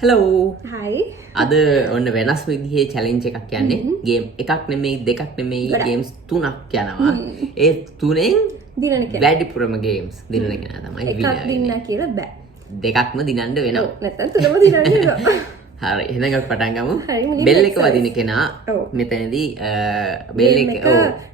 Hello. Hi. අද ඔන්න වෙනස් විදිහේ challenge එකක් යන්නේ. ගේම් එකක් නෙමෙයි දෙකක් නෙමෙයි games තුනක් යනවා. ඒ තුනෙන් දිනන කෙනා. වැඩිපුරම games දිනන කෙනා තමයි එකක් දින්න කියලා බෑ. දෙකක්ම දිනන්න වෙනවා. නැත්තම් තුනම දිනන්න වෙනවා. හරි එහෙනම් අපි පටන් ගමු. හරි, මුලින්ම බෙල් එක exercise. වදින කෙනා ඔව්. මෙතනදී බෙල් එක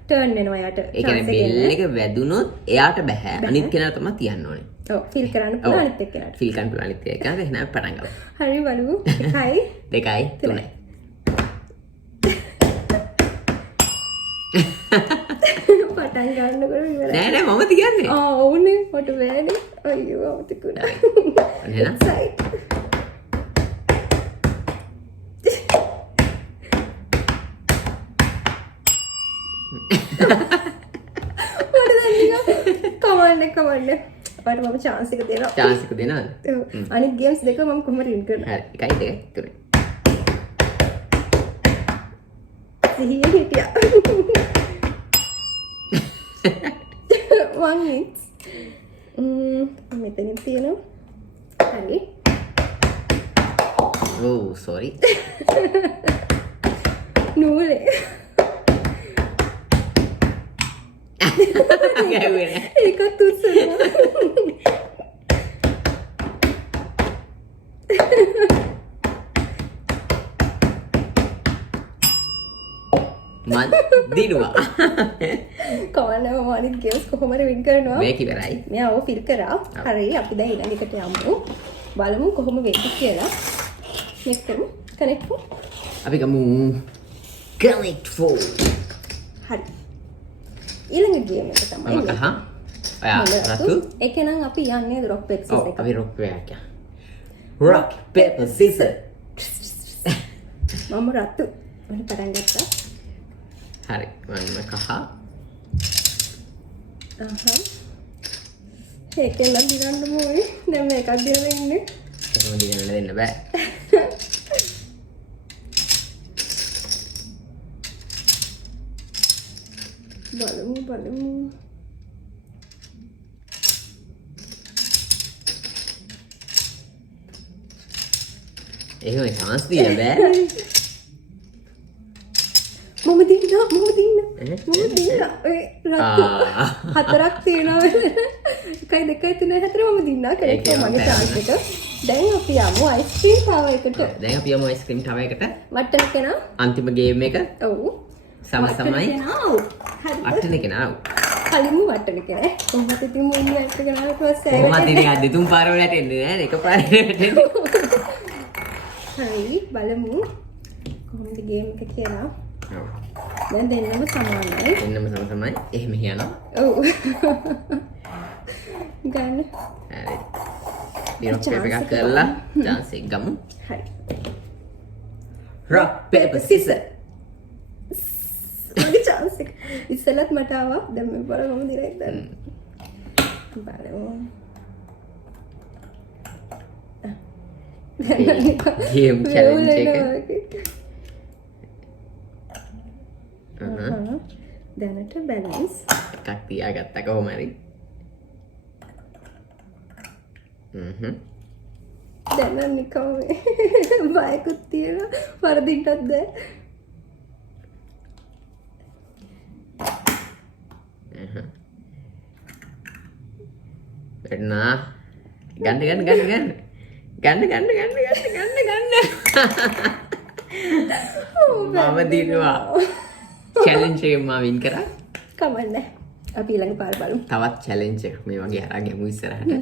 turn වෙනවා යට. ඒ කියන්නේ බෙල් එක වැදුනොත් එයාට බෑ. අනිත් කෙනා තමයි තියන්න ඕනේ. ඔව් ෆීල් කරන්න පුළුවන් අනිත් එක්කෙනාට. ෆීල් කරන්න පුළුවන් අනිත් එක්කෙනාට. එහෙනම් අපි පටන් ගමු. හරි බලමු. 1යි 2යි 3යි. පටන් ගන්නකොට ඉවරයි. නෑ නෑ මම තියන්නේ. ඕනේ මට බෑනේ. අයියෝ අවතිකුණා. එහෙනම් සයිඩ්. කමන්න. ඔයාලට මම chance එක දෙනවා. chance එක දෙනවද? ඔව්. අනිත් games දෙක මම කොහොමද win කරනවා? හරි 1යි 2යි 3යි. සිහියෙන් හිටියා. 1 minute. මෙතනින් තියෙනවා. හරි. Oh, sorry. නූලේ. ගැහුවේ නෑ. ඒකත් උස්සනවා. මන් දිනුවා. කවන්න මම අනිත් games කොහොමද win කරනවා? මේක ඉවරයි. මෙයා ඔය ෆිල් කරා. හරි අපි දැන් ඊළඟට යමු. බලමු කොහොම වෙයිද කියලා. next කරමු. connect for. අපි ගමු connect for. හරි. ඊළඟ game එක තමයි. මම කහ. ඔයා රතු. ඒක නම් අපි යන්නේ rock paper ඔව් scissors එක. අපි rock paper. rock paper scissors. මම රතු. මම පටන් ගත්තා. හරි මම කහ. ඒකෙන් නම් දිනන්න ඕනේ. දැන් මේකක් දිනලා ඉන්නේ. එහෙම දිනන්න දෙන්න බෑ. බලමු. එහෙම chance දීලා බෑ. මම දින්නා. ඔය රතු ආ. හතරක් තියෙනවා. 1 2 3 4 මම දින්නා. කලෙක්ට් ඒකේ මගේ මම chance එක. දැන් අපි යමු අයිස්ක්‍රීම් තාව එකට. දැන් අපි යමු ice cream tower එකට. වට්ටන කෙනා. අන්තිම game එක ඔව්. සම සමයි. හරි. අටන කෙනා. කලින්ම වට්ටන කෙනා. කොහොමද ඉතින් මුන්නේ අට කෙනාට පස්සේ කොහොමද ඉතින් අද තුන් පාර වලට එන්නේ නෑ නේ එකපාරට එන්නේ. හරි බලමු කොහොමද ගේම් එක කියලා. ඔව්. දැන් දෙන්නම සමානයි. එන්නම සම තමයි. එහෙම යනවා. ඔව්. ගන්න. හරි. rock paper එකක් කරලා chance එක ගමු. හරි. rock paper scissors. මගේ chance එක. ඉස්සෙල්ලත් මට ආවා. දැන් මේ පාර මම දිනයි දැන්. බලමු. game challenge එක. දැනට balance. එකක් තියාගත්තා කොහොම හරි. දැන් නම් නිකම් බයකුත් තියෙනවා. වරදින්නත් බෑ. එන්නා ගන්න. මම දිනුවා. challenge එක මම win කරා. කමන්නේ. අපි ඊළඟ පාර බලමු. තවත් challenge එකක් මේ වගේ අරගෙන යමු ඉස්සරහට.